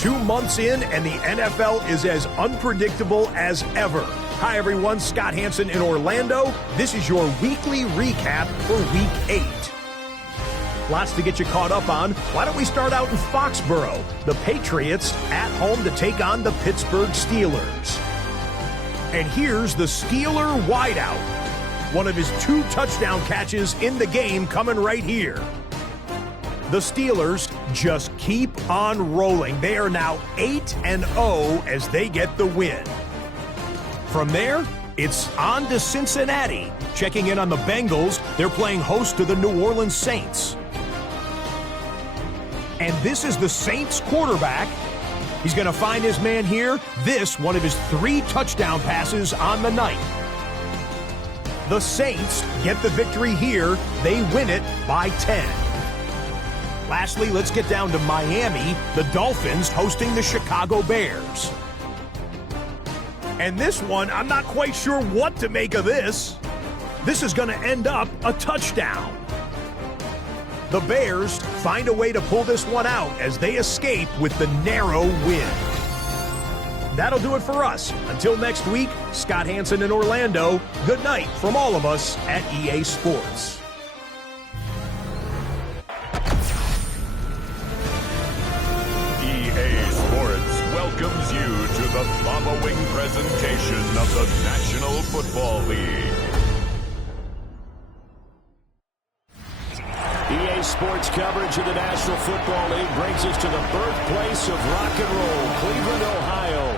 2 months in, and the NFL is as unpredictable as ever. Hi, everyone. Scott Hansen in Orlando. This is your weekly recap for Week 8. Lots to get you caught up on. Why don't we start out in Foxborough? The Patriots at home to take on the Pittsburgh Steelers. And here's the Steeler wideout. One of his 2 touchdown catches in the game coming right here. The Steelers just keep on rolling. They are now 8-0 as they get the win. From there, it's on to Cincinnati. Checking in on the Bengals, they're playing host to the New Orleans Saints. And this is the Saints quarterback. He's going to find his man here. This, one of his 3 touchdown passes on the night. The Saints get the victory here. They win it by 10. Lastly, let's get down to Miami. The Dolphins hosting the Chicago Bears. And this one, I'm not quite sure what to make of this. This is going to end up a touchdown. The Bears find a way to pull this one out as they escape with the narrow win. That'll do it for us. Until next week, Scott Hansen in Orlando. Good night from all of us at EA Sports. EA Sports welcomes you to the following presentation of the National Football League. EA Sports coverage of the National Football League brings us to the birthplace of rock and roll, Cleveland, Ohio,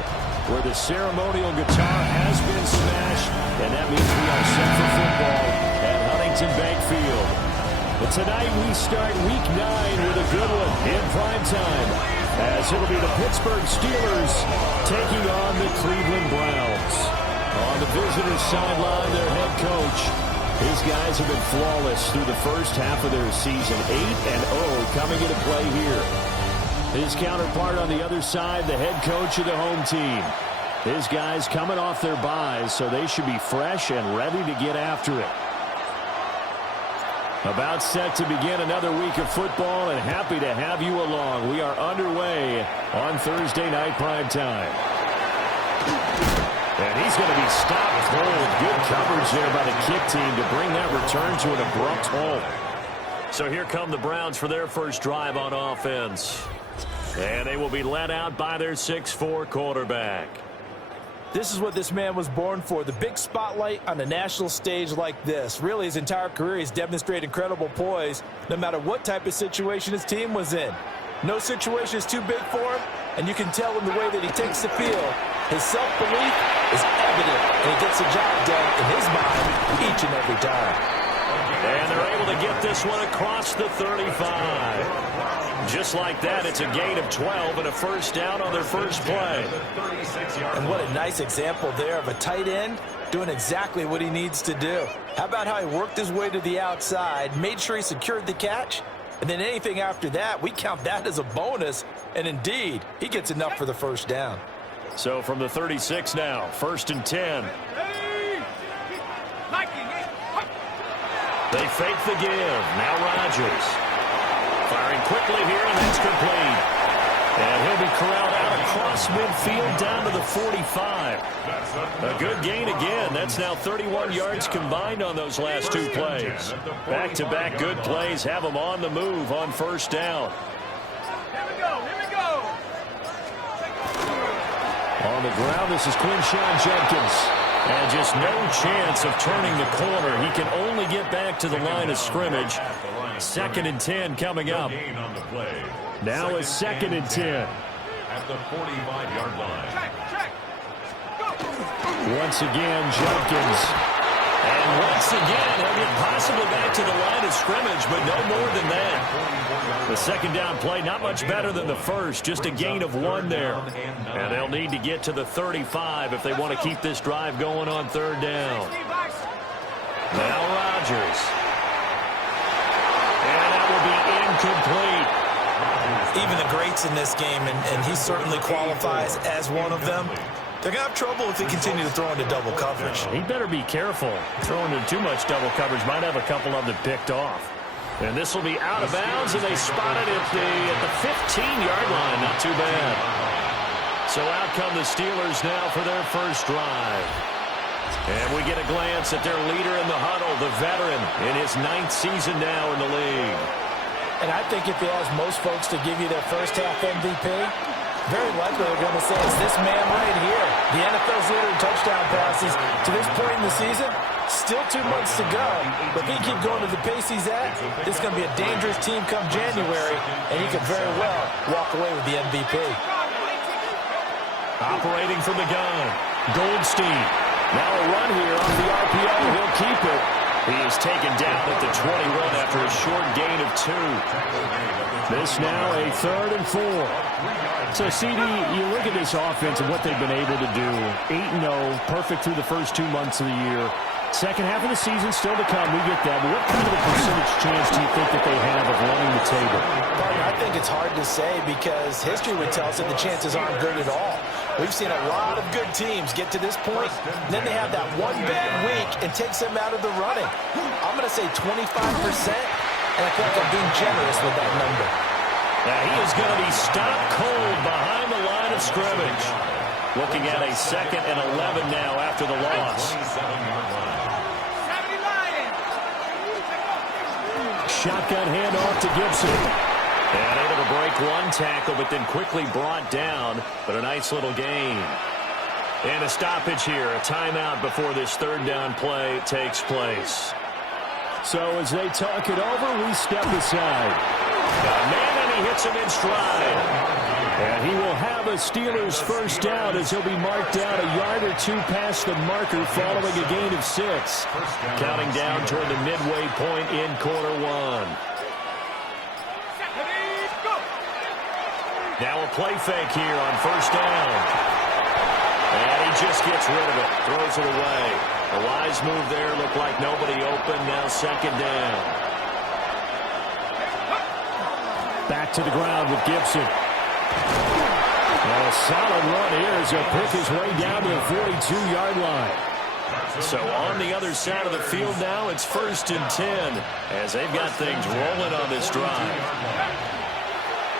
where the ceremonial guitar has been smashed, and that means we are set for football at Huntington Bank Field. But tonight we start Week 9 with a good one in prime time, as it'll be the Pittsburgh Steelers taking on the Cleveland Browns. On the visitors' sideline, their head coach. His guys have been flawless through the first half of their season, 8-0 coming into play here. His counterpart on the other side, the head coach of the home team. His guys coming off their byes, so they should be fresh and ready to get after it. About set to begin another week of football, and happy to have you along. We are underway on Thursday night primetime. And he's going to be stopped cold. Good coverage there by the kick team to bring that return to an abrupt halt. So here come the Browns for their first drive on offense. And they will be led out by their 6'4" quarterback. This is what this man was born for, the big spotlight on the national stage like this. Really, his entire career, he's demonstrated incredible poise, no matter what type of situation his team was in. No situation is too big for him, and you can tell in the way that he takes the field. His self-belief is evident, and he gets the job done in his mind each and every time. And they're able to get this one across the 35. Just like that, it's a gain of 12 and a first down on their first play. And what a nice example there of a tight end doing exactly what he needs to do. How about how he worked his way to the outside, made sure he secured the catch, and then anything after that, we count that as a bonus. And indeed, he gets enough for the first down. So from the 36 now, 1st and 10. They fake the give. Now Rodgers. Firing quickly here, and that's complete. And he'll be corralled out across midfield down to the 45. A good gain again. That's now 31 yards combined on those last 2 plays. Back-to-back good plays have them on the move on first down. On the ground, this is Quinshawn Jenkins. And just no chance of turning the corner. He can only get back to the line of scrimmage. 2nd and 10 coming up. Now it's 2nd and 10. At the 45-yard line. Once again, Jenkins. And once again, he'll get possibly back to the line of scrimmage, but no more than that. The second down play, not much better than the first, just a gain of 1 there. And they'll need to get to the 35 if they want to keep this drive going on 3rd down. Now Rodgers. And that will be incomplete. Even the greats in this game, and he certainly qualifies as one of them, they're going to have trouble if they continue to throw into double coverage. He better be careful. Throwing into too much double coverage might have a couple of them picked off. And this will be out of bounds, and they spot it at the 15-yard line. Not too bad. So out come the Steelers now for their first drive. And we get a glance at their leader in the huddle, the veteran, in his 9th season now in the league. And I think if you ask most folks to give you their first half MVP, very likely they're going to say it's this man right here. The NFL's leader in touchdown passes to this point in the season. Still 2 months to go. But if he keep going to the pace he's at, this is going to be a dangerous team come January, and he could very well walk away with the MVP. Operating from the gun, Goldstein. Now a run here off the RPO. He'll keep it. He is taken down at the 21 after a short gain of 2. This now a 3rd and 4. So, CD, you look at this offense and what they've been able to do. 8-0, perfect through the first 2 months of the year. Second half of the season still to come. We get that. But what kind of a percentage chance do you think that they have of running the table? I think it's hard to say because history would tell us that the chances aren't good at all. We've seen a lot of good teams get to this point, and then they have that one bad week and takes them out of the running. I'm going to say 25%, and I feel like I'm being generous with that number. Now he is going to be stopped cold behind the line of scrimmage. Looking at a 2nd and 11 now after the loss. Shotgun handoff to Gibson. And able to break one tackle, but then quickly brought down. But a nice little gain. And a stoppage here. A timeout before this 3rd down play takes place. So as they talk it over, we step aside. Man, and he hits him in stride. And he will have a Steelers first down as he'll be marked out a yard or 2 past the marker following a gain of 6. Counting down toward the midway point in quarter 1. Now a play fake here on first down. And he just gets rid of it. Throws it away. A wise move there. Looked like nobody open. Now 2nd down. Back to the ground with Gibson. And a solid run here as he'll pick his way down to the 42-yard line. So on the other side of the field now, it's 1st and 10 as they've got things rolling on this drive.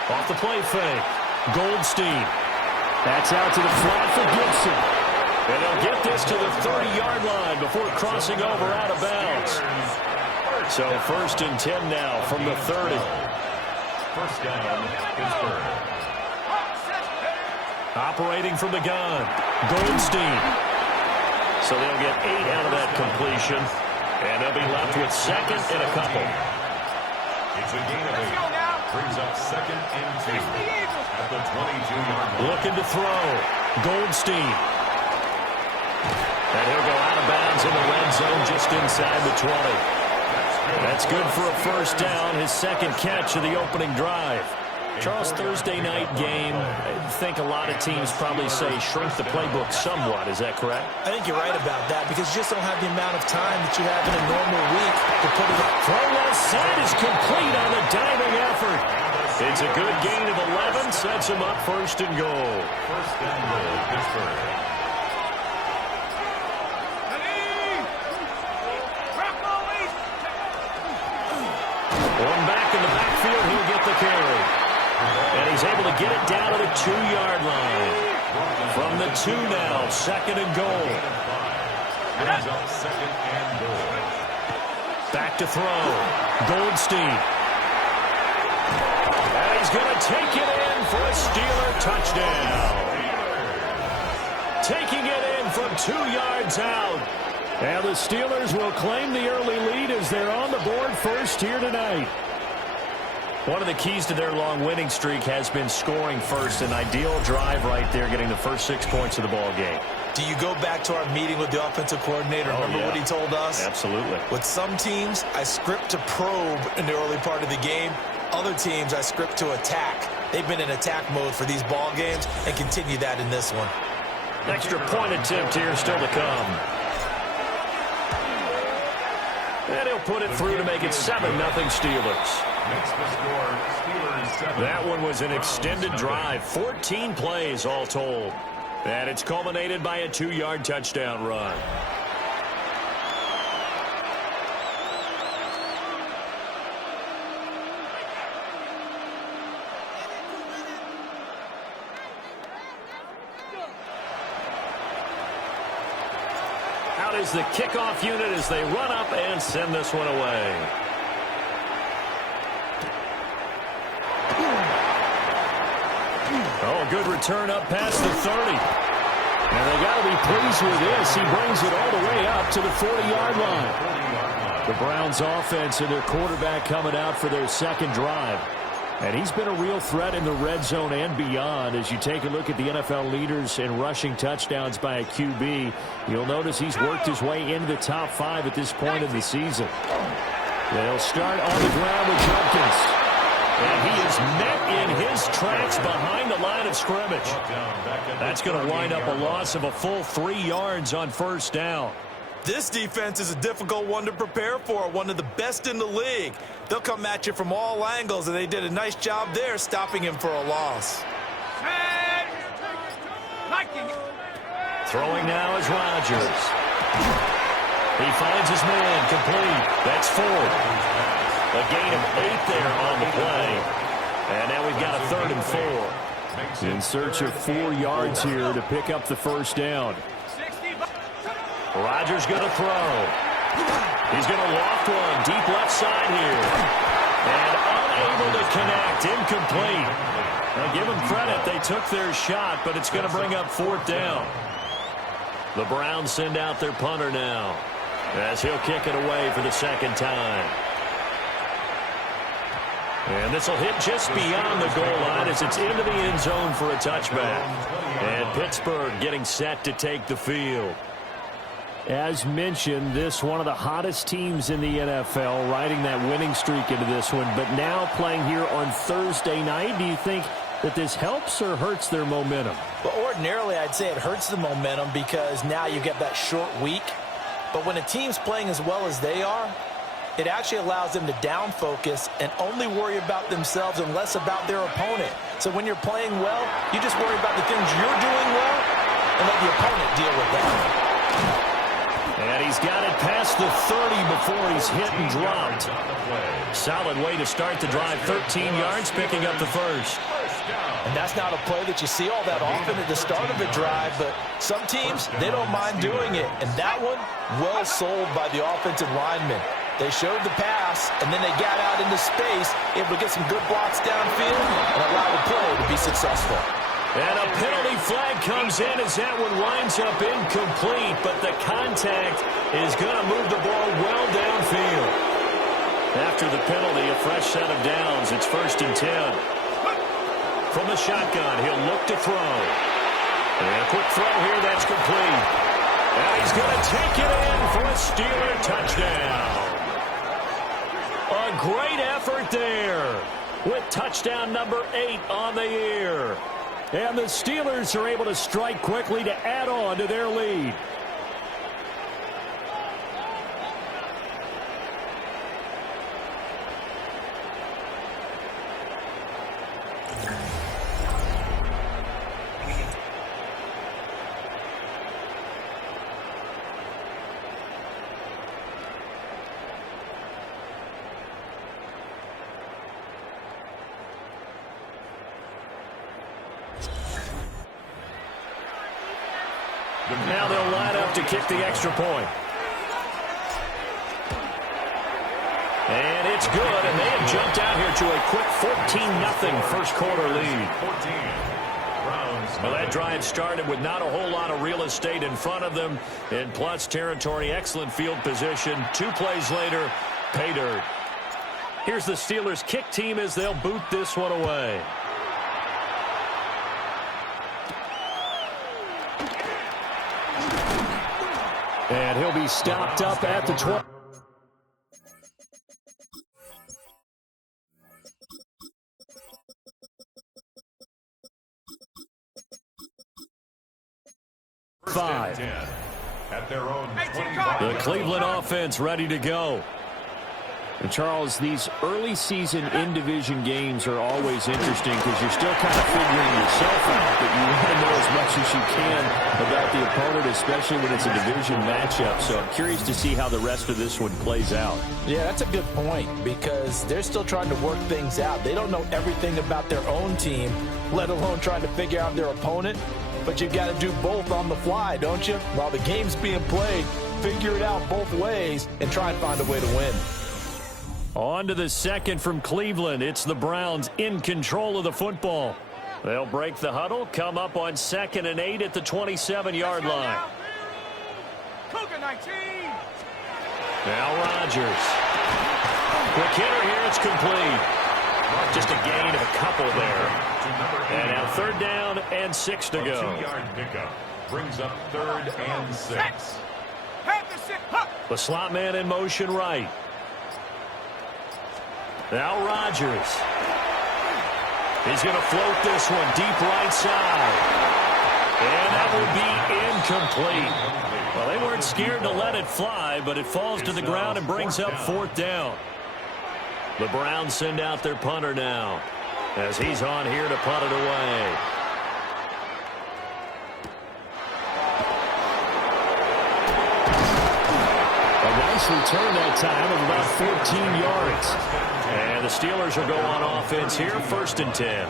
Off the play fake, Goldstein. That's out to the flat for Gibson. And they'll get this to the 30-yard line before crossing over out of bounds. So 1st and 10 now from the 30. First down, Pittsburgh. Operating from the gun, Goldstein. So they'll get 8 out of that completion. And they'll be left with 2nd and a couple. It's a gain of 8. Brings up 2nd and 2 at the 22-yard line. Looking to throw, Goldstein. And he'll go out of bounds in the red zone just inside the 20. That's good for a first down, his 2nd catch of the opening drive. Charles, Thursday night game, I think a lot of teams probably say shrink the playbook somewhat. Is that correct? I think you're right about that because you just don't have the amount of time that you have in a normal week to put it up. Throw left side is complete on the diving effort. It's a good gain of 11, sets him up 1st and goal. First and goal, Pittsburgh. One back in the backfield, he'll get the carry. And he's able to get it down to the 2-yard line. From the 2 now, 2nd and goal. Brings up 2nd and goal. Back to throw. Goldstein. And he's going to take it in for a Steeler touchdown. Taking it in from 2 yards out. And the Steelers will claim the early lead as they're on the board first here tonight. One of the keys to their long winning streak has been scoring first. An ideal drive right there, getting the first 6 points of the ball game. Do you go back to our meeting with the offensive coordinator? Remember what he told us? Absolutely. With some teams, I script to probe in the early part of the game. Other teams, I script to attack. They've been in attack mode for these ball games and continue that in this one. Extra point attempt here still to come. And he'll put it through to make it 7-0 Steelers. Makes the score, Steelers 7. That one was an extended drive. 14 plays all told. And it's culminated by a 2-yard touchdown run. out is the kickoff unit as they run up and send this one away. Oh, good return up past the 30. And they got to be pleased with this. He brings it all the way up to the 40-yard line. The Browns offense and their quarterback coming out for their second drive. And he's been a real threat in the red zone and beyond. As you take a look at the NFL leaders in rushing touchdowns by a QB, you'll notice he's worked his way into the top 5 at this point of the season. They'll start on the ground with Jenkins. And he is met in his tracks behind the line of scrimmage. That's going to wind up a loss of a full 3 yards on first down. This defense is a difficult one to prepare for, one of the best in the league. They'll come at you from all angles, and they did a nice job there stopping him for a loss. Throwing now is Rodgers. He finds his man complete. That's 4. A gain of 8 there on the play. And now we've got a 3rd and 4. In search of 4 yards here to pick up the first down. Rodgers going to throw. He's going to loft one deep left side here. And unable to connect. Incomplete. Now give them credit. They took their shot, but it's going to bring up 4th down. The Browns send out their punter now, as he'll kick it away for the second time. And this will hit just beyond the goal line as it's into the end zone for a touchback. And Pittsburgh getting set to take the field. As mentioned, this one of the hottest teams in the NFL, riding that winning streak into this one, but now playing here on Thursday night. Do you think that this helps or hurts their momentum? Well, ordinarily, I'd say it hurts the momentum because now you get that short week. But when a team's playing as well as they are, it actually allows them to down focus and only worry about themselves and less about their opponent. So when you're playing well, you just worry about the things you're doing well and let the opponent deal with that. And he's got it past the 30 before he's hit and dropped. Solid way to start the drive. 13 yards, picking up the first. And that's not a play that you see all that often at the start of a drive, but some teams, they don't mind doing it. And that one, well sold by the offensive lineman. They showed the pass, and then they got out into space, able to get some good blocks downfield and allow the play to be successful. And a penalty flag comes in as that one winds up incomplete, but the contact is going to move the ball well downfield. After the penalty, a fresh set of downs. It's 1st and 10. From the shotgun, he'll look to throw. And a quick throw here, that's complete. And he's going to take it in for a Steeler touchdown. A great effort there with touchdown number 8 on the year. And the Steelers are able to strike quickly to add on to their lead. Now they'll line up to kick the extra point. And it's good, and they have jumped out here to a quick 14-0 first quarter lead. Well, that drive started with not a whole lot of real estate in front of them. In plus territory, excellent field position. 2 plays later, pay dirt. Here's the Steelers kick team as they'll boot this one away. And he'll be stopped up at the 12. At their own the Cleveland offense ready to go. And Charles, these early season in-division games are always interesting because you're still kind of figuring yourself out, but you want to know as much as you can about the opponent, especially when it's a division matchup. So I'm curious to see how the rest of this one plays out. Yeah, that's a good point because they're still trying to work things out. They don't know everything about their own team, let alone trying to figure out their opponent. But you've got to do both on the fly, don't you? While the game's being played, figure it out both ways and try and find a way to win. On to the second from Cleveland. It's the Browns in control of the football. They'll break the huddle, come up on 2nd and 8 at the 27-yard line. Now Rodgers. Quick hitter here, it's complete. Just a gain of a couple there. And now 3rd down and 6 to go. 2-yard pickup brings up 3rd and 6. The slot man in motion right. Now Rodgers. He's going to float this one deep right side. And that will be incomplete. Well, they weren't scared to let it fly, but it falls to the ground and brings up 4th down. The Browns send out their punter now as he's on here to punt it away. A nice return that time of about 14 yards. And the Steelers will go on offense here, 1st and 10.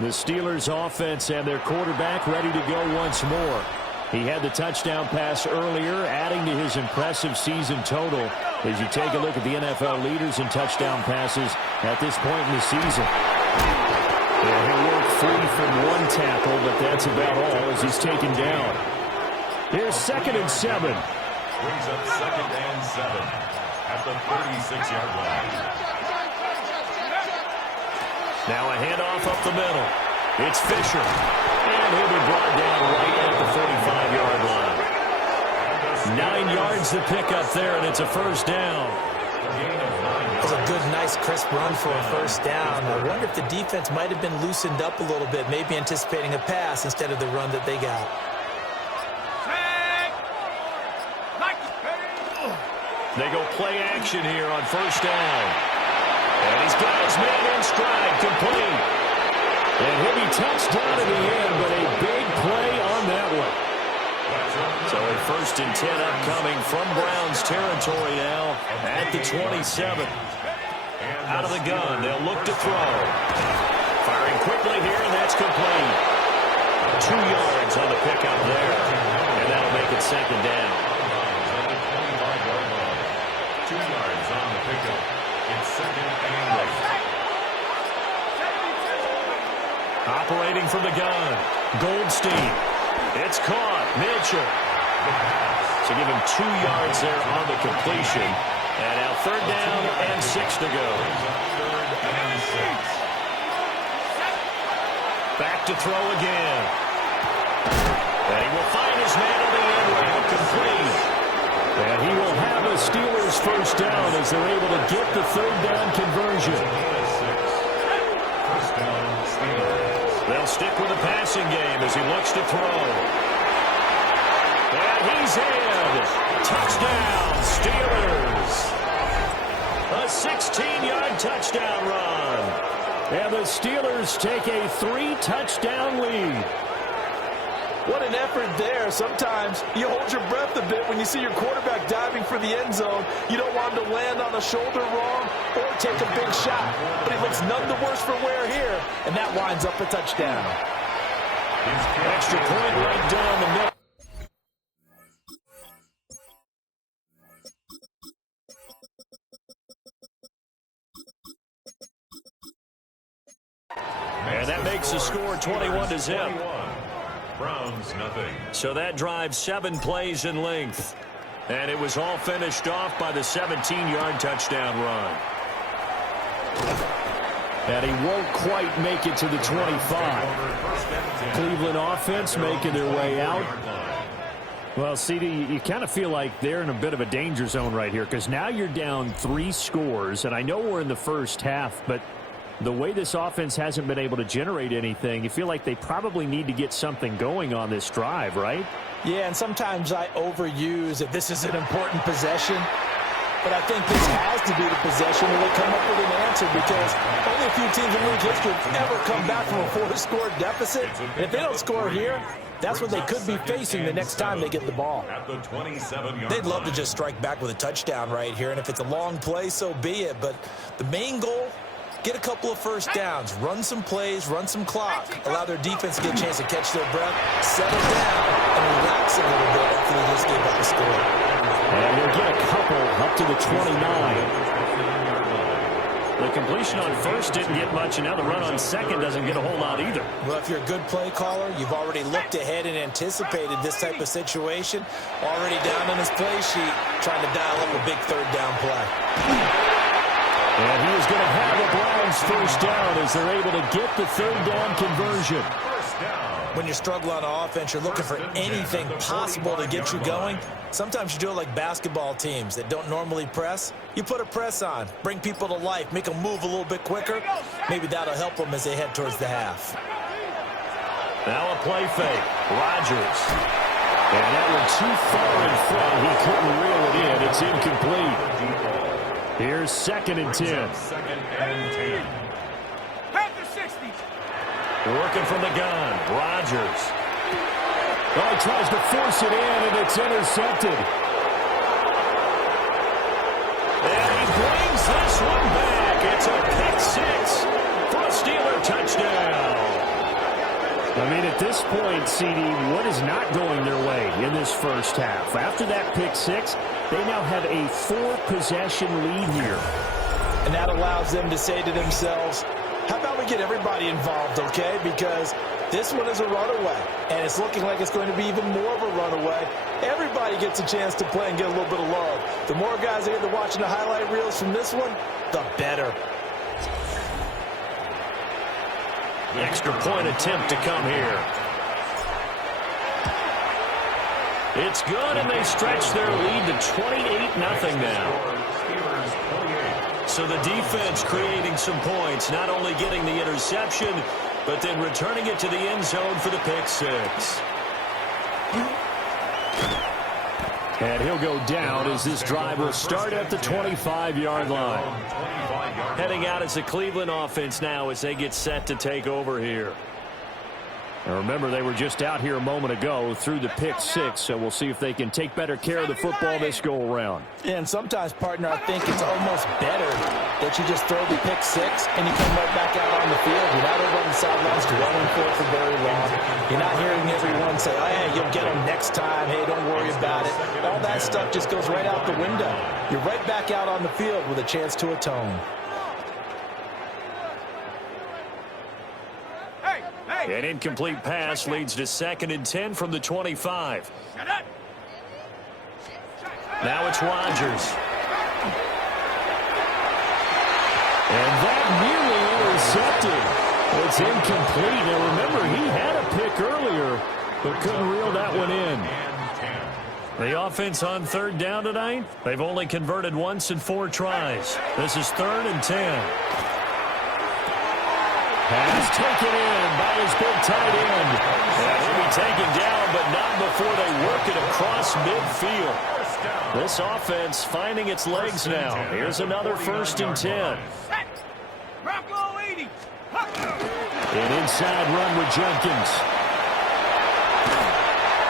The Steelers offense have their quarterback ready to go once more. He had the touchdown pass earlier, adding to his impressive season total as you take a look at the NFL leaders in touchdown passes at this point in the season. Yeah, he'll work free from one tackle, but that's about all as he's taken down. Here's 2nd and 7. Brings up 2nd and 7 at the 36-yard line. Now a handoff up the middle. It's Fisher. And he'll be brought down right at the 45-yard line. 9 yards to pick up there, and it's a 1st down. It was a good, nice, crisp run for a 1st down. I wonder if the defense might have been loosened up a little bit, maybe anticipating a pass instead of the run that they got. They go play action here on 1st down. And he's got his man in stride, complete. And he'll be touched down in the end, but a big play on that one. So a 1st and 10 upcoming from Browns territory now at the 27. Out of the gun, they'll look to throw. Firing quickly here, and that's complete. 2 yards on the pickup there. And that'll make it 2nd down. 2 yards on the pickup. It's 2nd and 8. Operating from the gun, Goldstein. It's caught. Mitchell. So give him 2 yards there on the completion. And now 3rd down and 6 to go. 3rd and 6. Back to throw again. And he will find his man on the end route, complete. And he will have a Steelers 1st down as they're able to get the 3rd down conversion. 1st down, Steelers. They'll stick with the passing game as he looks to throw. And he's in. Touchdown, Steelers. A 16-yard touchdown run. And the Steelers take a 3-touchdown lead. What an effort there. Sometimes you hold your breath a bit when you see your quarterback diving for the end zone. You don't want him to land on a shoulder wrong or take a big shot. But he looks none the worse for wear here, and that winds up a touchdown. Extra point right down the middle. And that makes the score 21-0. Browns nothing. So that drive 7 plays in length. And it was all finished off by the 17-yard touchdown run. And he won't quite make it to the 25. Cleveland offense making their way out. Well, CD, you kind of feel like they're in a bit of a danger zone right here because now you're down 3 scores. And I know we're in the first half, but the way this offense hasn't been able to generate anything, you feel like they probably need to get something going on this drive, right? Yeah, and sometimes I overuse that this is an important possession. But I think this has to be the possession where they come up with an answer because only a few teams in league history have ever come back from a 4-score deficit. And if they don't score here, that's what they could be facing the next time they get the ball. At the 27-yard They'd love to just strike back with a touchdown right here. And if it's a long play, so be it. But the main goal, get a couple of first downs, run some plays, run some clock, allow their defense to get a chance to catch their breath, settle down, and relax a little bit after they just gave up a score. And he'll get a couple up to the 29. The completion on first didn't get much, and now the run on second doesn't get a whole lot either. Well, if you're a good play caller, you've already looked ahead and anticipated this type of situation. Already down on his play sheet, trying to dial up a big third down play. And he is going to have the Browns first down as they're able to get the third down conversion. When you struggle on offense, you're looking for anything possible to get you going. Sometimes you do it like basketball teams that don't normally press. You put a press on, bring people to life, make them move a little bit quicker. Maybe that'll help them as they head towards the half. Now a play fake. Rodgers. And that one too far in front. He couldn't reel it in. It's incomplete. Here's 2nd and 10. Second and 10. Working from the gun. Rodgers. Oh, he tries to force it in, and it's intercepted. And he brings this one back. It's a pick six for a Steeler touchdown. I mean, at this point, CD, what is not going their way in this first half? After that pick six, they now have a 4-possession lead here. And that allows them to say to themselves, how about we get everybody involved, okay? Because this one is a runaway, and it's looking like it's going to be even more of a runaway. Everybody gets a chance to play and get a little bit of love. The more guys that get to watching the highlight reels from this one, the better. The extra point attempt to come here. It's good, and they stretch their lead to 28-0 now. So the defense creating some points, not only getting the interception, but then returning it to the end zone for the pick six. And he'll go down as this drive will start at the 25-yard line. Heading out as the Cleveland offense now as they get set to take over here. And remember, they were just out here a moment ago through the pick six, so we'll see if they can take better care of the football this go-around. And sometimes, partner, I think it's almost better that you just throw the pick six and you come right back out on the field. You're not over on the sidelines dwelling for it for very long. You're not hearing everyone say, oh, hey, you'll get them next time. Hey, don't worry about it. All that stuff just goes right out the window. You're right back out on the field with a chance to atone. An incomplete pass leads to 2nd and 10 from the 25. Now it's Rodgers. And that nearly intercepted. It's incomplete. Now remember, he had a pick earlier, but couldn't reel that one in. The offense on third down tonight, they've only converted once in 4 tries. This is 3rd and 10. Pass taken in by his big tight end. And he'll be taken down, but not before they work it across midfield. This offense finding its legs now. Here's another 1st and 10. An inside run with Jenkins.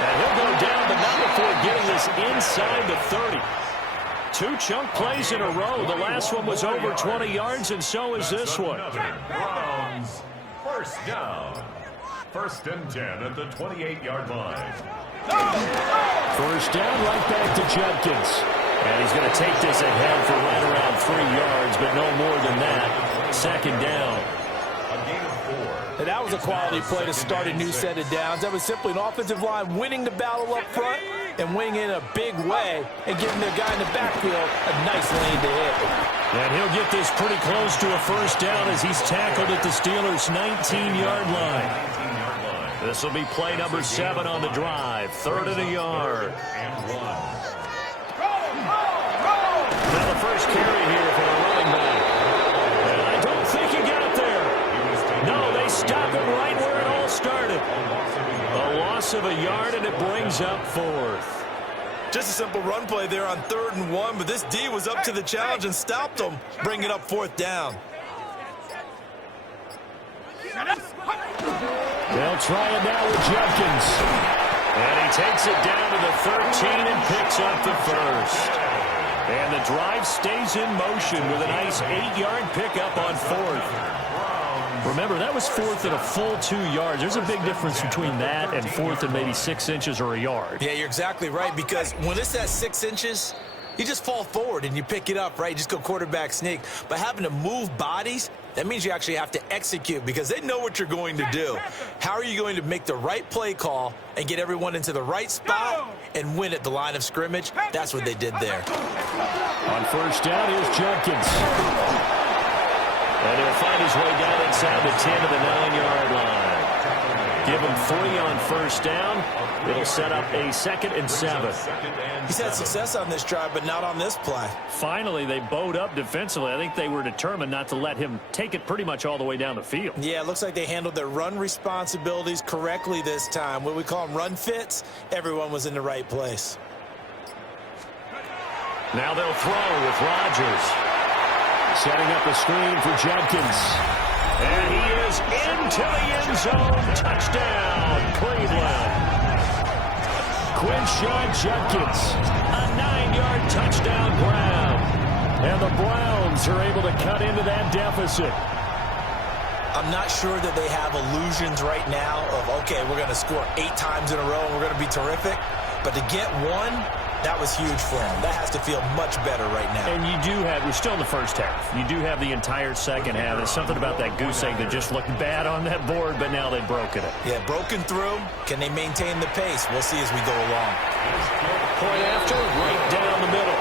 And he'll go down, but not before getting this inside the 30. 2 chunk plays in a row. The last one was over 20 yards, and so is this one. Browns, first down. 1st and 10 at the 28-yard line. First down, right back to Jenkins. And he's going to take this ahead for right around 3 yards, but no more than that. 2nd down. A gain of 4. And that was a quality play to start a new set of downs. That was simply an offensive line winning the battle up front and winning in a big way and giving their guy in the backfield a nice lane to hit. And he'll get this pretty close to a first down as he's tackled at the Steelers' 19-yard line. This will be play number 7 on the drive. 3rd and a yard. Now the first carry here for the running back. And I don't think he got it there. No, they stop him right where it all started. A loss of a yard, and it brings up 4th. Just a simple run play there on 3rd and 1, but this D was up to the challenge and stopped them, bringing up 4th down. They'll try it now with Jenkins. And he takes it down to the 13 and picks up the 1st. And the drive stays in motion with a nice 8-yard pickup on 4th. Remember, that was fourth and a full 2 yards. There's a big difference between that and fourth and maybe 6 inches or a yard. Yeah, you're exactly right, because when it's at 6 inches, you just fall forward and you pick it up, right? You just go quarterback sneak. But having to move bodies, that means you actually have to execute because they know what you're going to do. How are you going to make the right play call and get everyone into the right spot and win at the line of scrimmage? That's what they did there. On first down, here's Judkins. And he'll find his way down inside the 10 to the 9-yard line. Give him 3 on first down. It'll set up a 2nd and 7. He's had success on this drive, but not on this play. Finally, they bowed up defensively. I think they were determined not to let him take it pretty much all the way down the field. Yeah, it looks like they handled their run responsibilities correctly this time. What we call them run fits, everyone was in the right place. Now they'll throw with Rodgers. Setting up a screen for Judkins. And he is into the end zone. Touchdown, Cleveland. Quinshon Judkins, a 9-yard touchdown grab. And the Browns are able to cut into that deficit. I'm not sure that they have illusions right now of, okay, we're going to score 8 times in a row and we're going to be terrific. But to get one, that was huge for them. That has to feel much better right now. And you do have, we're still in the first half. You do have the entire second half. There's something about that goose egg that just looked bad on that board, but now they've broken it. Yeah, broken through. Can they maintain the pace? We'll see as we go along. Point after, right down the middle.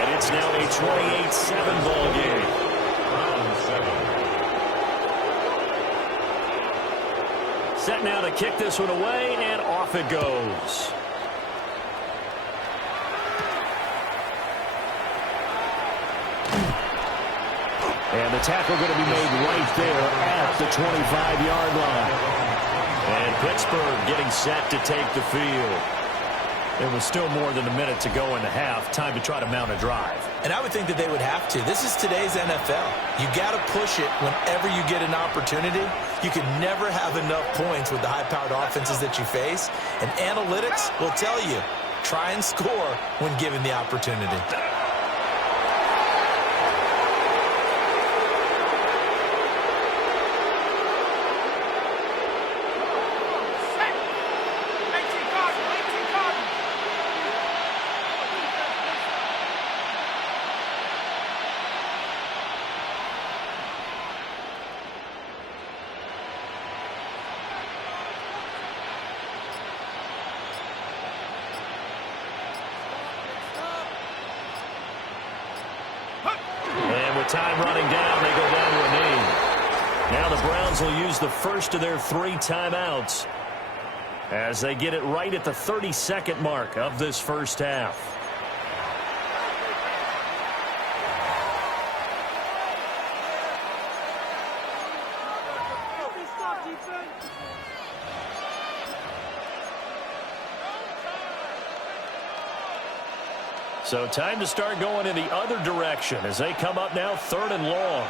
And it's now a 28-7 ball game. Set now to kick this one away, and off it goes. And the tackle going to be made right there at the 25-yard line. And Pittsburgh getting set to take the field. There was still more than a minute to go in the half. Time to try to mount a drive. And I would think that they would have to. This is today's NFL. You got to push it whenever you get an opportunity. You can never have enough points with the high-powered offenses that you face. And analytics will tell you, try and score when given the opportunity. Time running down, they go down to a knee. Now the Browns will use the first of their 3 timeouts as they get it right at the 32nd mark of this first half. So time to start going in the other direction as they come up now 3rd and long.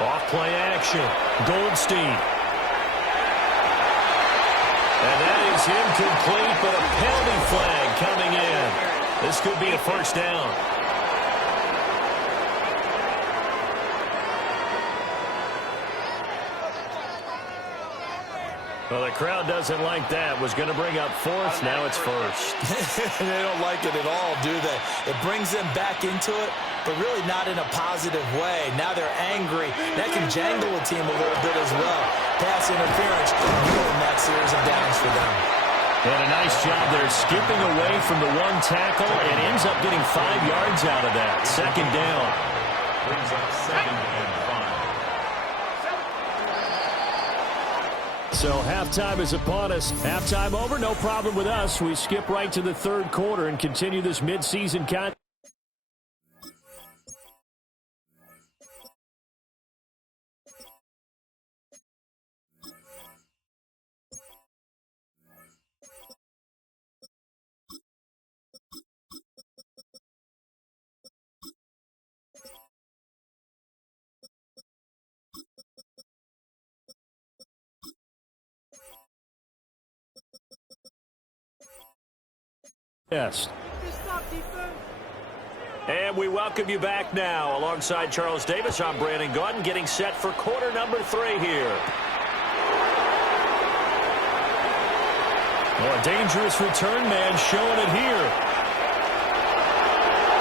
Off play action. Goldstein. And that is incomplete, but a penalty flag coming in. This could be a first down. Well, the crowd doesn't like that. Was going to bring up 4th. Now it's 1st. They don't like it at all, do they? It brings them back into it, but really not in a positive way. Now they're angry. That can jangle a team a little bit as well. Pass interference, ruin that series of downs for them. And a nice job there skipping away from the 1 tackle and ends up getting 5 yards out of that. 2nd down. Brings up 2nd and 5. So halftime is upon us. Halftime over, no problem with us. We skip right to the 3rd quarter and continue this midseason contest. And we welcome you back now. Alongside Charles Davis, I'm Brandon Gaudin, getting set for quarter number 3 here. Oh, a dangerous return man showing it here.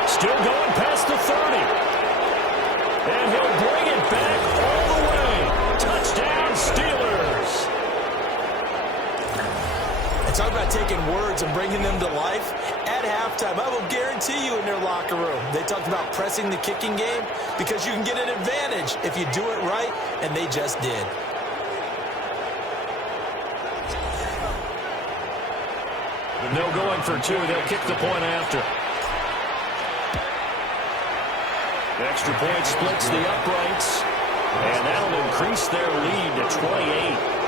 Still going past the 30. And he'll bring it back all the way. Touchdown, Steelers. And talk about taking words and bringing them to life. At halftime, I will guarantee you in their locker room, they talked about pressing the kicking game because you can get an advantage if you do it right, and they just did. No going for 2. They'll kick the point after. The extra point splits the uprights, and that'll increase their lead to 28.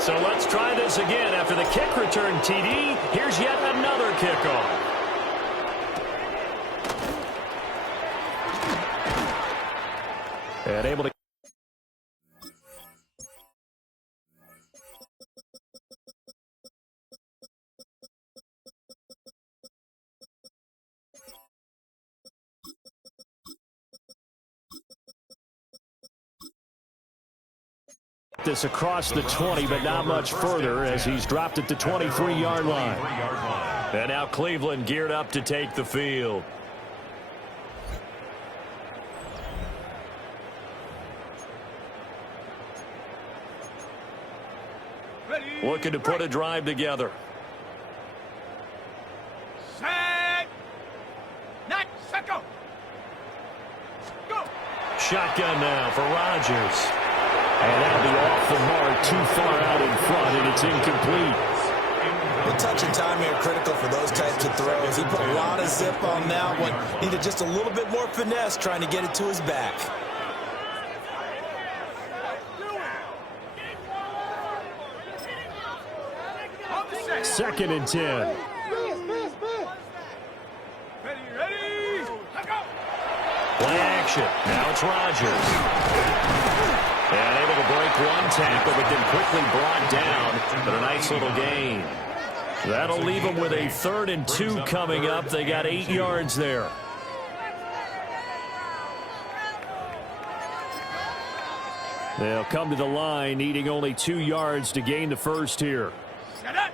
So let's try this again. After the kick return TD, here's yet another kickoff. And able to this across the 20, but not much further as he's dropped at the 23-yard line. And now Cleveland geared up to take the field. Looking to put a drive together. Set. Go. Go. Shotgun now for Rodgers. And that'll be off the mark, too far out in front, and it's incomplete. The touch and time here critical for those types of throws. He put a lot of zip on that one. Needed just a little bit more finesse trying to get it to his back. Second and 10. Ready. Play action. Now it's Rodgers. And able to break one tackle, but then quickly brought down. But a nice little gain. That'll leave them with a 3rd and 2 coming up. They got 8 yards there. They'll come to the line, needing only 2 yards to gain the first here. Set up.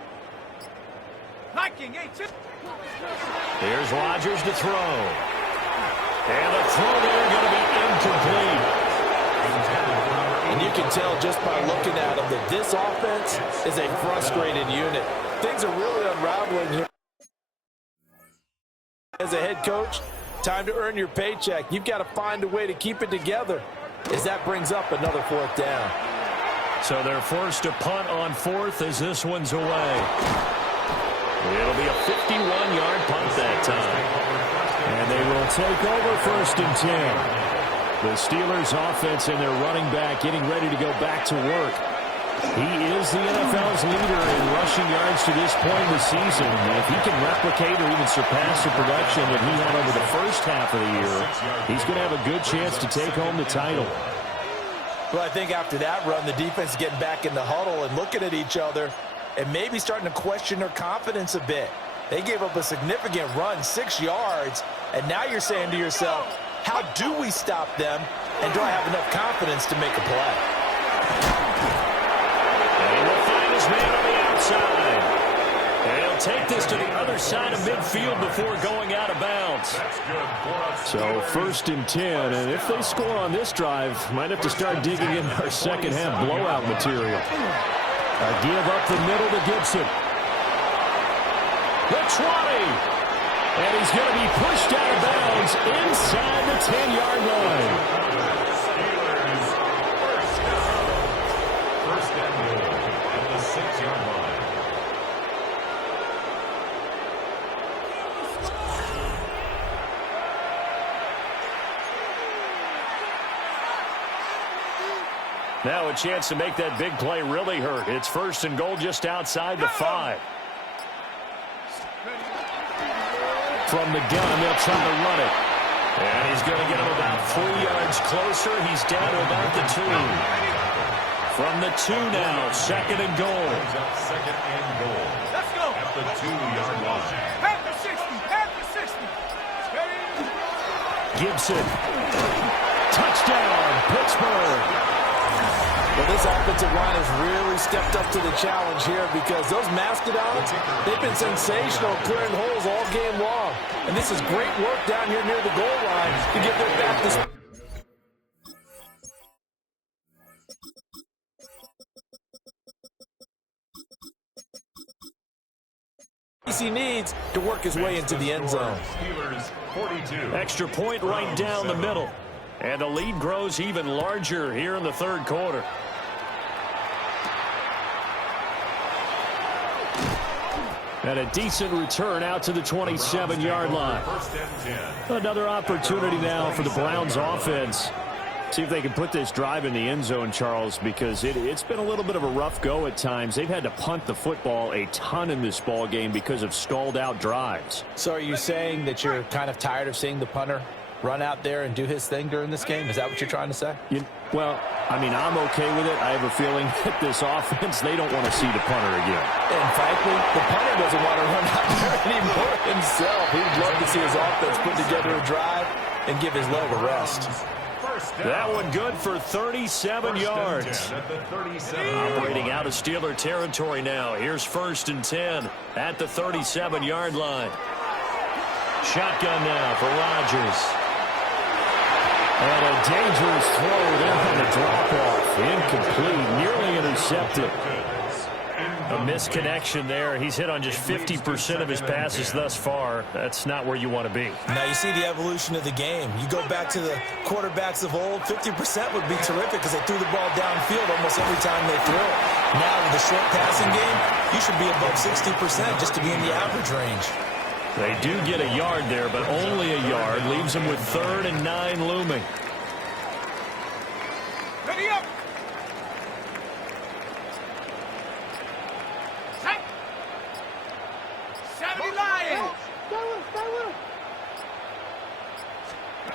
Here's Rodgers to throw. And the throw there going to be incomplete. And you can tell just by looking at him that this offense is a frustrated unit. Things are really unraveling here. As a head coach, time to earn your paycheck. You've got to find a way to keep it together as that brings up another 4th down. So they're forced to punt on 4th as this one's away. It'll be a 51-yard punt that time. And they will take over 1st and 10. The Steelers offense and their running back getting ready to go back to work. He is the NFL's leader in rushing yards to this point in the season. And if he can replicate or even surpass the production that he had over the first half of the year, he's going to have a good chance to take home the title. Well, I think after that run, the defense is getting back in the huddle and looking at each other and maybe starting to question their confidence a bit. They gave up a significant run, 6 yards, and now you're saying to yourself, how do we stop them, and do I have enough confidence to make a play? And he will find his man on the outside. And he'll take this to the other side of midfield before going out of bounds. So 1st and 10, and if they score on this drive, might have to start digging in our second half blowout material. A give up the middle to Gibson. The 20. And he's going to be pushed out of bounds inside the 10-yard line. First and goal at the 6-yard line. Now a chance to make that big play really hurt. It's 1st and goal just outside the 5. From the gun, they'll try to run it. And he's going to get him about 3 yards closer. He's down to about the 2. From the 2 now, 2nd and goal. Second and goal. Let's go. At the 2-yard line. At the 60. At the 60. Gibson. Touchdown, Pittsburgh. Well, this offensive line has really stepped up to the challenge here because those Mastodons, they've been sensational clearing holes all game long. And this is great work down here near the goal line to get their back to... He needs to work his way into the end zone. Extra point right down the middle. And the lead grows even larger here in the third quarter. And a decent return out to the 27-yard line. Another opportunity now for the Browns offense. See if they can put this drive in the end zone, Charles, because it's been a little bit of a rough go at times. They've had to punt the football a ton in this ball game because of stalled-out drives. So are you saying that you're kind of tired of seeing the punter run out there and do his thing during this game? Is that what you're trying to say? Well, I mean, I'm okay with it. I have a feeling that this offense, they don't want to see the punter again. And frankly, the punter doesn't want to run out there anymore himself. He'd love to see his offense put together a drive and give his leg a rest. That one good for 37 yards. Operating out of Steeler territory now. Here's 1st and 10 at the 37-yard line. Shotgun now for Rodgers. And a dangerous throw there on the drop-off. Incomplete, nearly intercepted. A misconnection there. He's hit on just 50% of his passes thus far. That's not where you want to be. Now you see the evolution of the game. You go back to the quarterbacks of old, 50% would be terrific because they threw the ball downfield almost every time they threw it. Now with the short passing game, you should be above 60% just to be in the average range. They do get a yard there, but only a yard. Leaves them with 3rd and 9 looming. Ready up. Set. 70 Lions.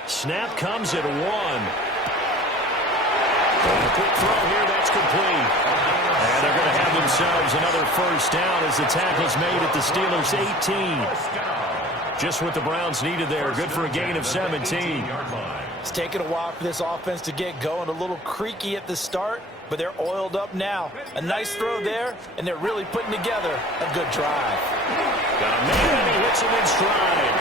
Snap comes at 1. And a quick throw here, that's complete. And they're going to have themselves another 1st down as the tackle's made at the Steelers' 18. Just what the Browns needed there. Good for a gain of 17. It's taken a while for this offense to get going. A little creaky at the start, but they're oiled up now. A nice throw there, and they're really putting together a good drive. Got a man, and he hits him in stride.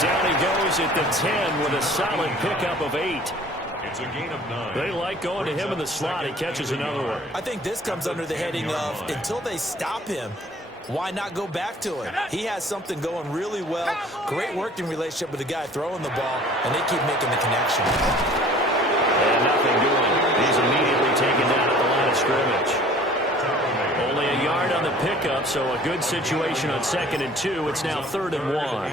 Down he goes at the 10 with a solid pickup of 8. It's a gain of 9. They like going to him in the slot. He catches another one. I think this comes under the heading of until they stop him, why not go back to it? He has something going really well. Great working relationship with the guy throwing the ball, and they keep making the connection. And nothing doing. He's immediately taken down at the line of scrimmage. Only a yard on the pickup, so a good situation on 2nd and 2. It's now 3rd and 1.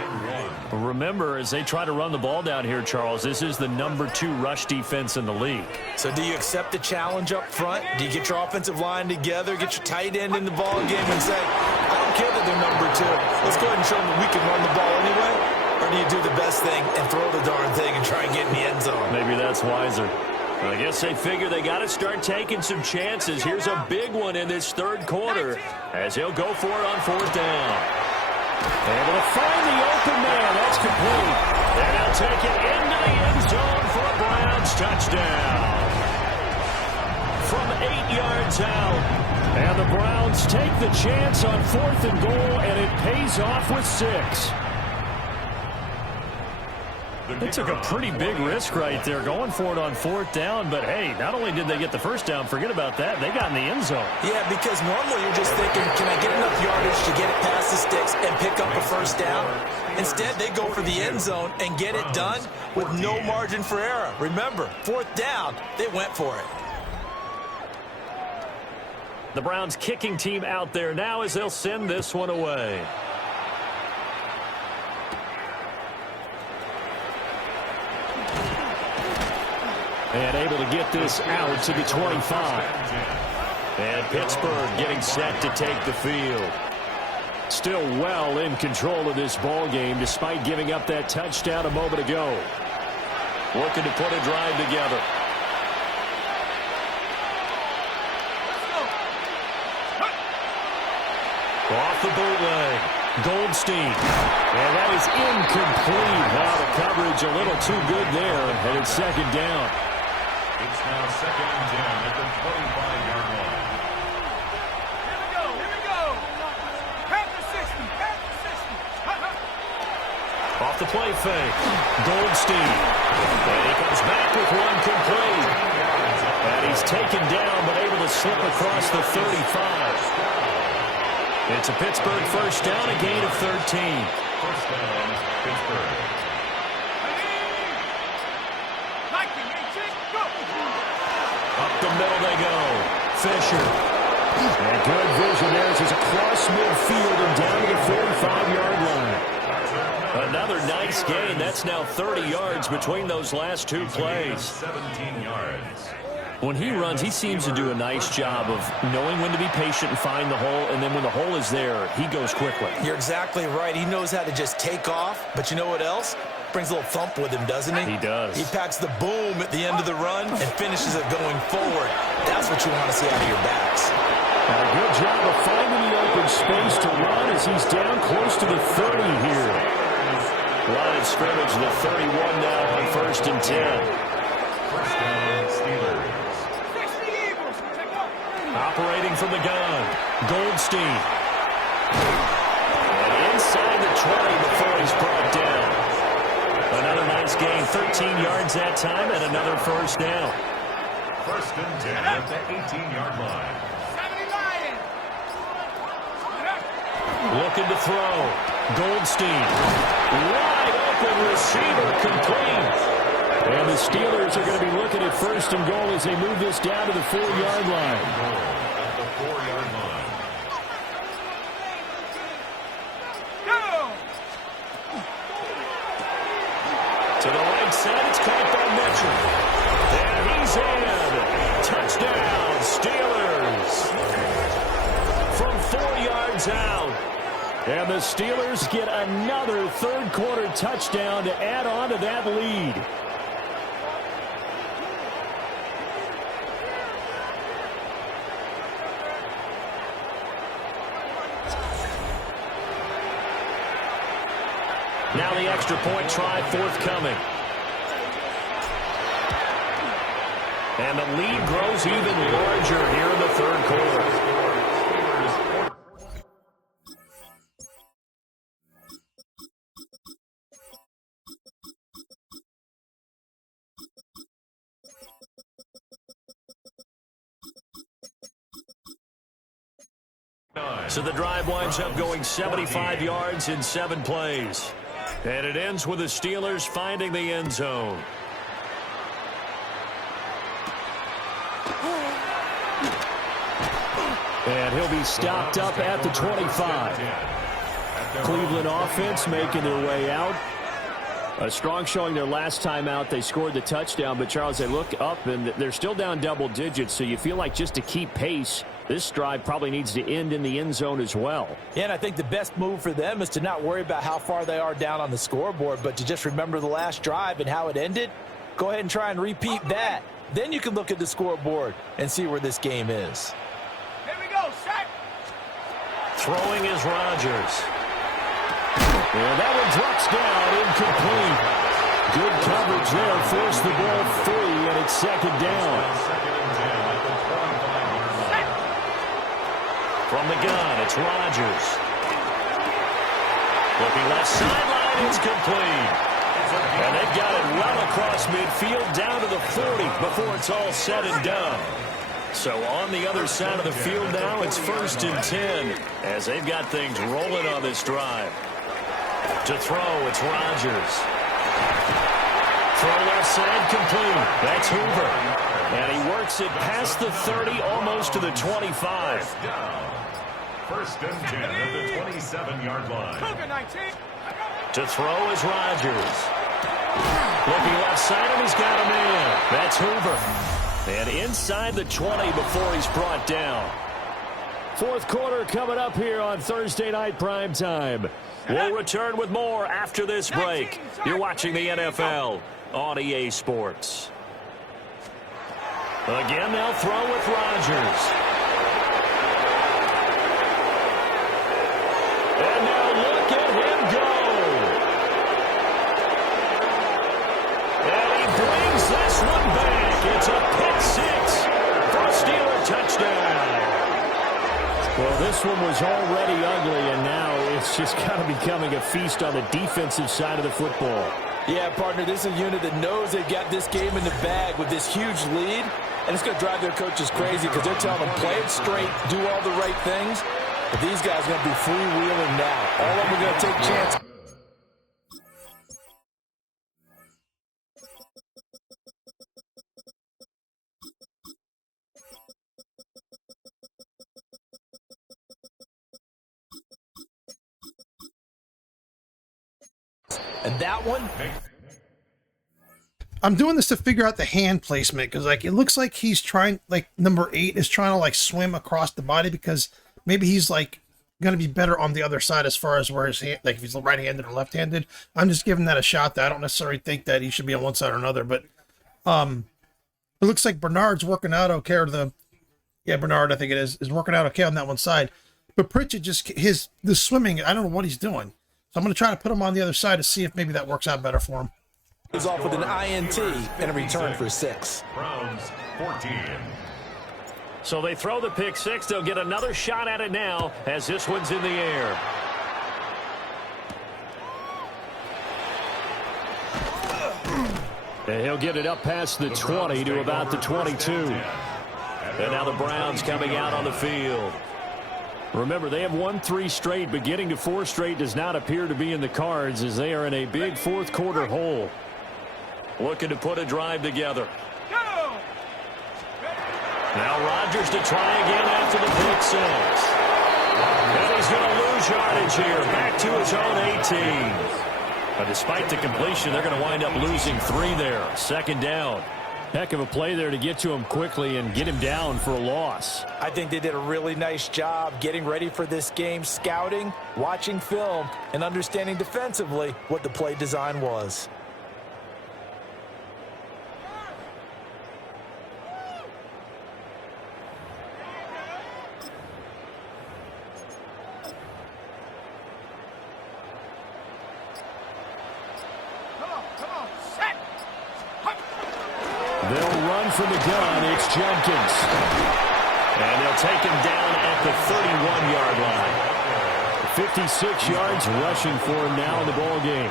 Remember, as they try to run the ball down here, Charles, this is the number 2 rush defense in the league. So do you accept the challenge up front? Do you get your offensive line together, get your tight end in the ball game and say, I don't care that they're number 2. Let's go ahead and show them that we can run the ball anyway? Or do you do the best thing and throw the darn thing and try and get in the end zone? Maybe that's wiser. I guess they figure they got to start taking some chances. Here's a big one in this 3rd quarter as he'll go for it on 4th down. Able to find the open man. That's complete. And he'll take it into the end zone for a Browns touchdown. From 8 yards out. And the Browns take the chance on 4th and goal, and it pays off with 6. They took a pretty big risk right there going for it on 4th down, but hey, not only did they get the 1st down, forget about that, they got in the end zone. Yeah, because normally you're just thinking, can I get enough yardage to get it past the sticks and pick up a 1st down? Instead, they go for the end zone and get it done with no margin for error. Remember, 4th down, they went for it. The Browns kicking team out there now as they'll send this one away. And able to get this out to the 25. And Pittsburgh getting set to take the field. Still well in control of this ball game despite giving up that touchdown a moment ago. Looking to put a drive together. Off the bootleg. Goldstein. And that is incomplete. Now the coverage a little too good there, and it's second down. It's now 2nd and 10 at the 25-yard line. Here we go. Pass the system. Off the play fake. Goldstein. And he comes back with one complete. And he's taken down, but able to slip across the 35. It's a Pittsburgh first down, a gain of 13. First down, Pittsburgh. Up the middle they go. Fisher. And good vision there as he's across midfield and down to the 45-yard line. Another nice gain. That's now 30 yards between those last two plays. 17 yards. When he runs, he seems to do a nice job of knowing when to be patient and find the hole, and then when the hole is there, he goes quickly. You're exactly right. He knows how to just take off, but you know what else? Brings a little thump with him, doesn't he? He does. He packs the boom at the end of the run and finishes it going forward. That's what you want to see out of your backs. And a good job of finding the open space to run as he's down close to the 30 here. Line of scrimmage to the 31 now on 1st and 10. First down, Steelers. Operating from the gun, Goldstein. And inside the 20 before he's brought down. Another nice gain, 13 yards that time, and another first down. 1st and 10 at the 18-yard line. Looking to throw, Goldstein. Wide open receiver, complete. And the Steelers are going to be looking at 1st and goal as they move this down to the 4-yard line. At the 4-yard line. To the right side, it's caught by Mitchell. And he's in. Touchdown, Steelers. From 4 yards out. And the Steelers get another third-quarter touchdown to add on to that lead. Now the extra point try forthcoming. And the lead grows even larger here in the third quarter. So the drive winds up going 75 yards in 7 plays. And it ends with the Steelers finding the end zone. And he'll be stopped up at the 25. Cleveland offense making their way out. A strong showing their last time out. They scored the touchdown, but Charles, they look up and they're still down double digits, so you feel like just to keep pace, this drive probably needs to end in the end zone as well. Yeah, and I think the best move for them is to not worry about how far they are down on the scoreboard, but to just remember the last drive and how it ended. Go ahead and try and repeat that. Then you can look at the scoreboard and see where this game is. Here we go, set. Throwing is Rodgers. And that one drops down, incomplete. Good coverage there, forced the ball free, and it's second down. From the gun, it's Rodgers. Looking left sideline, it's complete. And they've got it well across midfield, down to the 40 before it's all said and done. So on the other side of the field now, it's 1st and 10, as they've got things rolling on this drive. To throw, it's Rodgers. Throw left side, complete. That's Hoover. And he works it past the 30, almost to the 25. 1st and 10 at the 27-yard line. To throw is Rodgers. Looking left side, and he's got a man. That's Hoover. And inside the 20 before he's brought down. Fourth quarter coming up here on Thursday Night Primetime. We'll return with more after this break. You're watching the NFL on EA Sports. Again, they'll throw with Rodgers. And now Well, this one was already ugly, and now it's just kind of becoming a feast on the defensive side of the football. Yeah, partner, this is a unit that knows they've got this game in the bag with this huge lead, and it's going to drive their coaches crazy because they're telling them, play it straight, do all the right things, but these guys are going to be freewheeling now. All of them are going to take chances. And that one, I'm doing this to figure out the hand placement because, like, it looks like he's trying, like, number 8 is trying to, like, swim across the body because maybe he's, like, going to be better on the other side as far as where his hand, like, if he's right-handed or left-handed. I'm just giving that a shot. I don't necessarily think that he should be on one side or another, but it looks like Bernard's working out okay, or Bernard, I think it is working out okay on that one side. But Pritchett just, the swimming, I don't know what he's doing. So I'm going to try to put him on the other side to see if maybe that works out better for him. is off with an INT and a return for 6. Browns 14. So they throw the pick 6. They'll get another shot at it now as this one's in the air. And he'll get it up past the 20 to about the 22. And now the Browns coming out on the field. Remember, they have won 3 straight, but getting to 4 straight does not appear to be in the cards as they are in a big fourth quarter hole. Looking to put a drive together. Now Rodgers to try again after the pick 6. And he's going to lose yardage here, back to his own 18. But despite the completion, they're going to wind up losing 3 there. 2nd down. Heck of a play there to get to him quickly and get him down for a loss. I think they did a really nice job getting ready for this game, scouting, watching film, and understanding defensively what the play design was. They'll run from the gun. It's Jenkins. And they'll take him down at the 31-yard line. 56 yards rushing for him now in the ball game.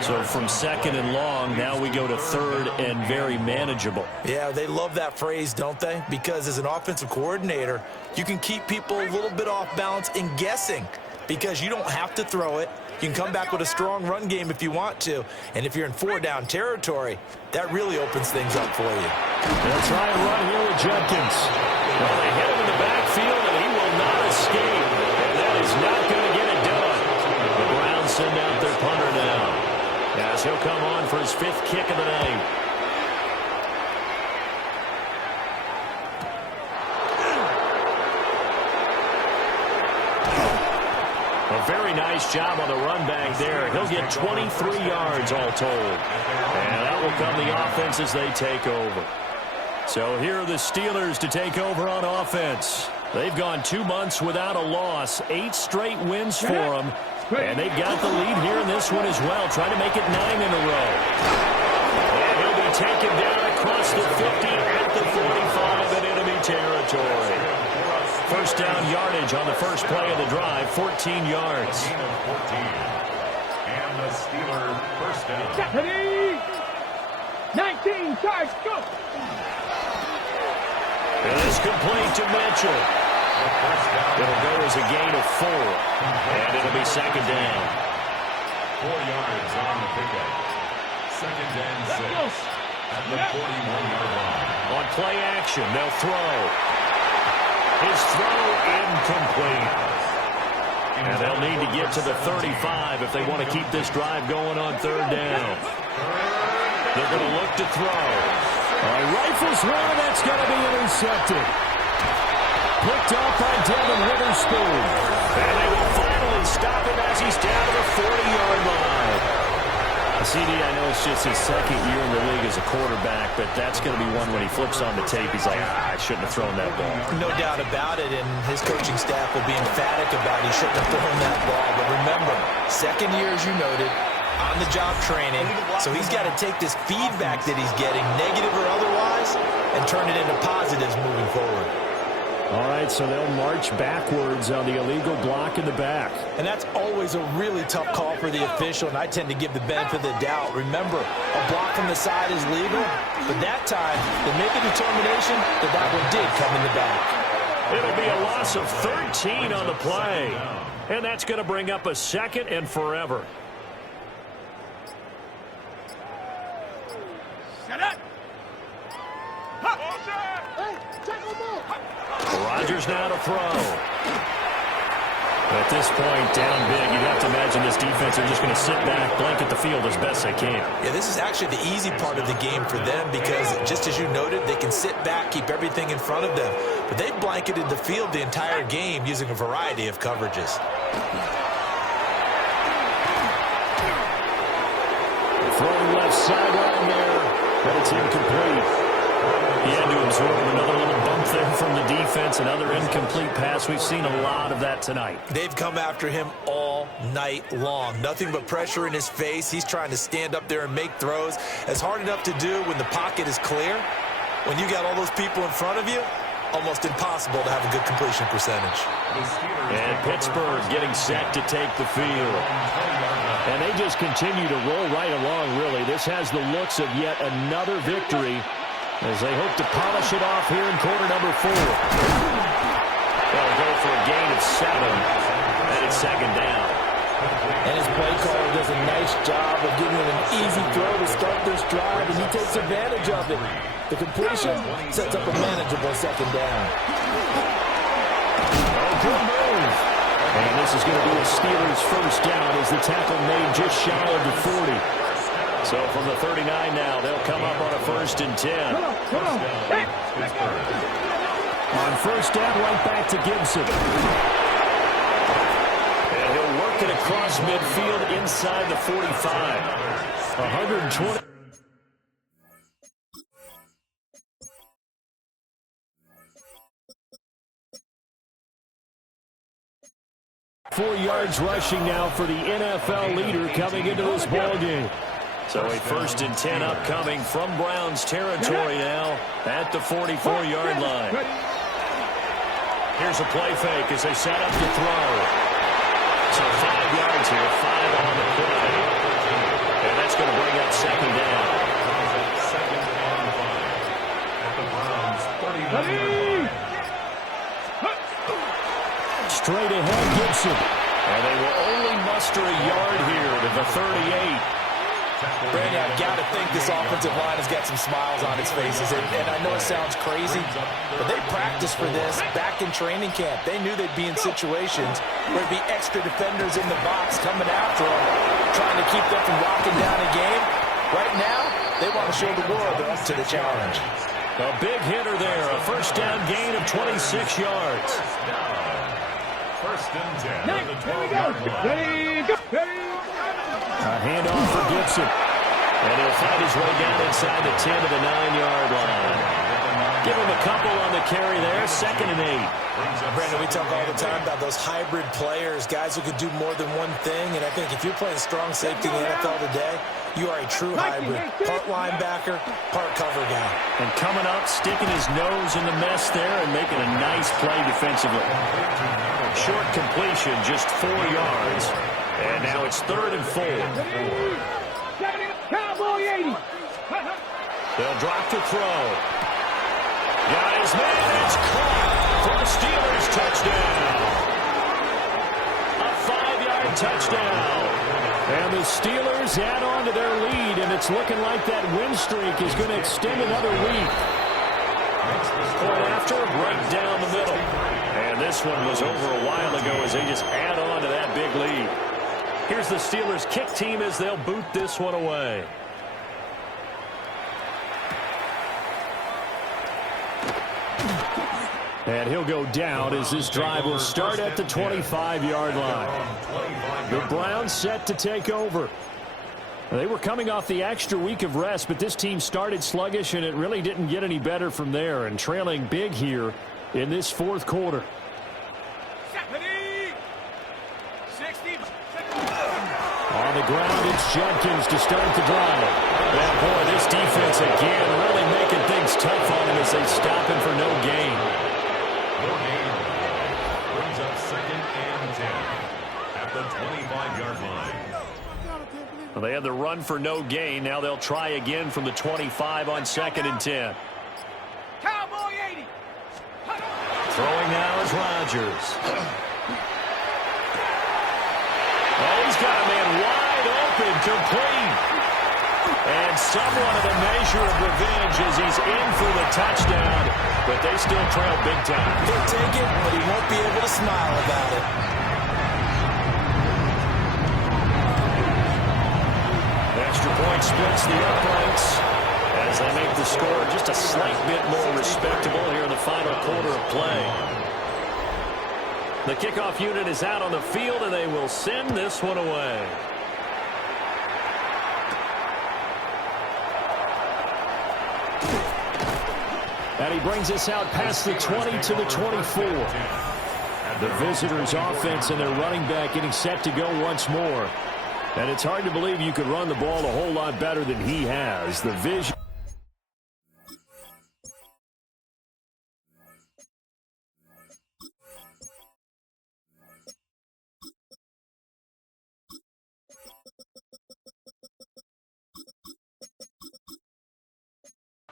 So from 2nd and long, now we go to 3rd and very manageable. Yeah, they love that phrase, don't they? Because as an offensive coordinator, you can keep people a little bit off balance and guessing because you don't have to throw it. You can come back with a strong run game if you want to. And if you're in 4-down territory, that really opens things up for you. They'll try and run here with Jenkins. Well, they hit him in the backfield, and he will not escape. And that is not going to get it done. The Browns send out their punter now, as he'll come on for his 5th kick of the night. A very nice job on the run back there. He'll get 23 yards all told. And that will come the offense as they take over. So here are the Steelers to take over on offense. They've gone 2 months without a loss. 8 straight wins for them. And they've got the lead here in this one as well, trying to make it 9 in a row. And he'll be taken down across the 50 at the 45 in enemy territory. 1st down yardage on the first play of the drive, 14 yards. And the Steelers 1st down. Ready? 19, charge, go! It is complete to Mitchell. It'll go as a gain of 4. And it'll be 2nd down. 4 yards on the pickup. 2nd and 6 at the 41-yard line. On play action, they'll throw. His throw incomplete. And they'll need to get to the 35 if they want to keep this drive going on 3rd down. They're going to look to throw. Rifles one, that's going to be intercepted. Picked off by Devin Witherspoon. And they will finally stop him as he's down to the 40-yard line. CD, I know it's just his 2nd year in the league as a quarterback, but that's going to be one when he flips on the tape. He's like, I shouldn't have thrown that ball. No doubt about it, and his coaching staff will be emphatic about he shouldn't have thrown that ball. But remember, 2nd year, as you noted, on-the-job training, so he's got to take this feedback that he's getting, negative or otherwise, and turn it into positives moving forward. All right, so they'll march backwards on the illegal block in the back. And that's always a really tough call for the official, and I tend to give the benefit of the doubt. Remember, a block from the side is legal, but that time they make a determination that that one did come in the back. It'll be a loss of 13 on the play, and that's going to bring up a 2nd and forever. Rodgers now to throw. At this point, down big, you'd have to imagine this defense are just going to sit back, blanket the field as best they can. Yeah, this is actually the easy part of the game for them because, just as you noted, they can sit back, keep everything in front of them. But they've blanketed the field the entire game using a variety of coverages. Throwing left sideline there, but it's incomplete. He had to absorb another little bump there from the defense, another incomplete pass. We've seen a lot of that tonight. They've come after him all night long. Nothing but pressure in his face. He's trying to stand up there and make throws. It's hard enough to do when the pocket is clear. When you got all those people in front of you, almost impossible to have a good completion percentage. And Pittsburgh getting set to take the field. And they just continue to roll right along, really. This has the looks of yet another victory as they hope to polish it off here in quarter number 4. They'll go for a gain of 7, and it's 2nd down. And his play caller does a nice job of giving him an easy throw to start this drive, and he takes advantage of it. The completion sets up a manageable 2nd down. Oh, good move. And this is going to be a Steelers first down as the tackle made just shy of the 40. So from the 39 now, they'll come up on a 1st and 10. On 1st down, right back to Gibson. And he'll work it across midfield inside the 45. 120. Four yards rushing now for the NFL leader coming into this ballgame. So a 1st and 10 upcoming from Browns territory now at the 44-yard line. Here's a play fake as they set up to throw. So 5 yards here, 5 on the play. And that's going to bring up 2nd down. Straight ahead, Gibson. And they will only muster a yard here to the 38. Brandon, I've got to think this offensive line has got some smiles on its faces. And I know it sounds crazy, but they practiced for this back in training camp. They knew they'd be in situations where there'd be extra defenders in the box coming after them, trying to keep them from locking down a game. Right now, they want to show the world they're up to the challenge. A big hitter there, a 1st down gain of 26 yards. 1st and 10. Here we go. Ready, go. Ready. A handoff for Gibson. And he'll find his way down inside the 10 to the 9-yard line. Give him a couple on the carry there. 2nd and 8. Brandon, we talk all the time about those hybrid players, guys who could do more than one thing. And I think if you're playing strong safety in the NFL today, you are a true hybrid. Part linebacker, part cover guy. And coming up, sticking his nose in the mess there and making a nice play defensively. Short completion, just 4 yards. And now it's 3rd and 4. Cowboy 80. They'll drop to throw. Got his man. It's caught for a Steelers touchdown. A 5-yard touchdown. And the Steelers add on to their lead, and it's looking like that win streak is going to extend another week. Point after, right down the middle. And this one was over a while ago as they just add on to that big lead. Here's the Steelers kick team as they'll boot this one away. And he'll go down as this drive will start at the 25-yard line. The Browns set to take over. They were coming off the extra week of rest, but this team started sluggish, and it really didn't get any better from there, and trailing big here in this 4th quarter. On the ground, it's Judkins to start the drive. And boy, this defense again really making things tough on him as they stop him for no gain. Well, they had the run for no gain. Now they'll try again from the 25 on 2nd and 10. Cowboy 80. Throwing now is Rodgers. Oh, he's got a man wide open, complete. And somewhat of a measure of revenge as he's in for the touchdown, but they still trail big time. He'll take it, but he won't be able to smile about it. Extra point splits the uprights as they make the score just a slight bit more respectable here in the final quarter of play. The kickoff unit is out on the field, and they will send this one away. And he brings us out past the 20 to the 24. The visitors' offense and their running back getting set to go once more. And it's hard to believe you could run the ball a whole lot better than he has. The vision.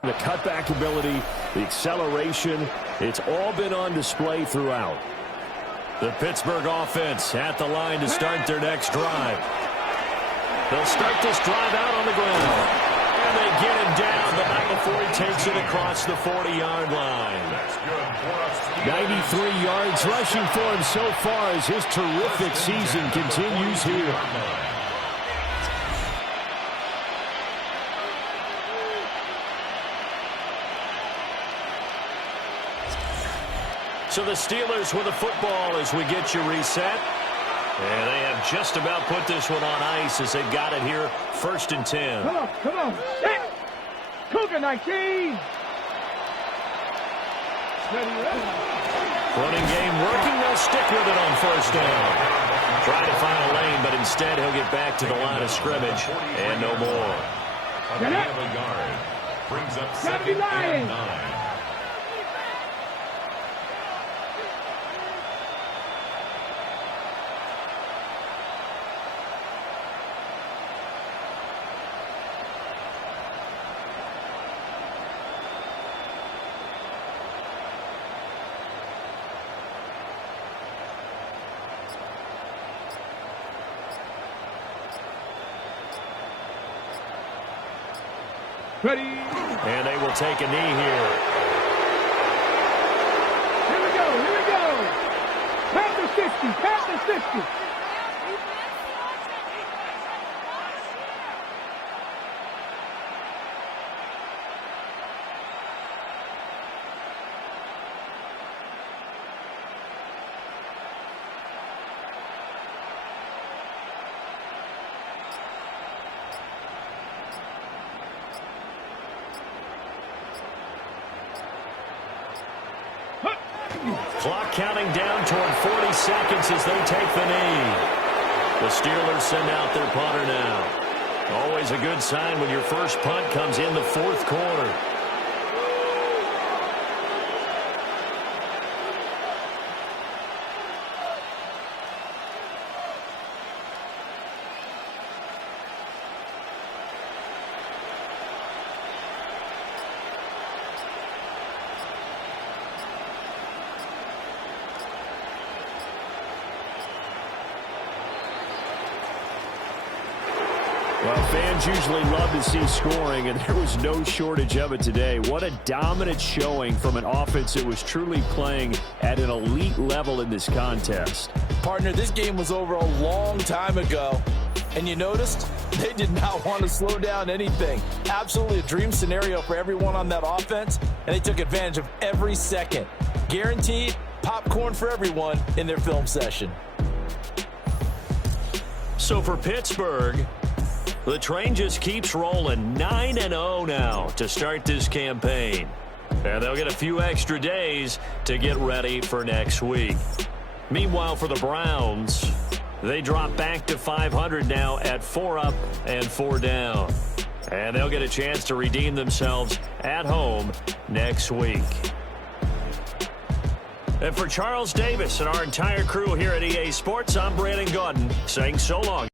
The cutback ability, the acceleration, it's all been on display throughout. The Pittsburgh offense at the line to start their next drive. They'll start this drive out on the ground. And they get him down, but not before he takes it across the 40-yard line. 93 yards rushing for him so far as his terrific season continues here. So the Steelers with the football as we get you reset. And they have just about put this one on ice as they've got it here, 1st and 10. Come on. Set. Cougar 19. Running game working. They'll stick with it on 1st down. Trying to find a lane, but instead he'll get back to the line of scrimmage and no more. Brings up 2nd and 9. Ready. And they will take a knee here. Here we go. Past the 60. Clock counting down toward 40 seconds as they take the knee. The Steelers send out their punter now. Always a good sign when your first punt comes in the 4th quarter. Well, fans usually love to see scoring, and there was no shortage of it today. What a dominant showing from an offense that was truly playing at an elite level in this contest. Partner, this game was over a long time ago. And you noticed they did not want to slow down anything. Absolutely a dream scenario for everyone on that offense, and they took advantage of every second. Guaranteed popcorn for everyone in their film session. So for Pittsburgh, the train just keeps rolling. 9-0 now to start this campaign. And they'll get a few extra days to get ready for next week. Meanwhile, for the Browns, they drop back to 500 now at 4 up and 4 down. And they'll get a chance to redeem themselves at home next week. And for Charles Davis and our entire crew here at EA Sports, I'm Brandon Gaudin saying so long.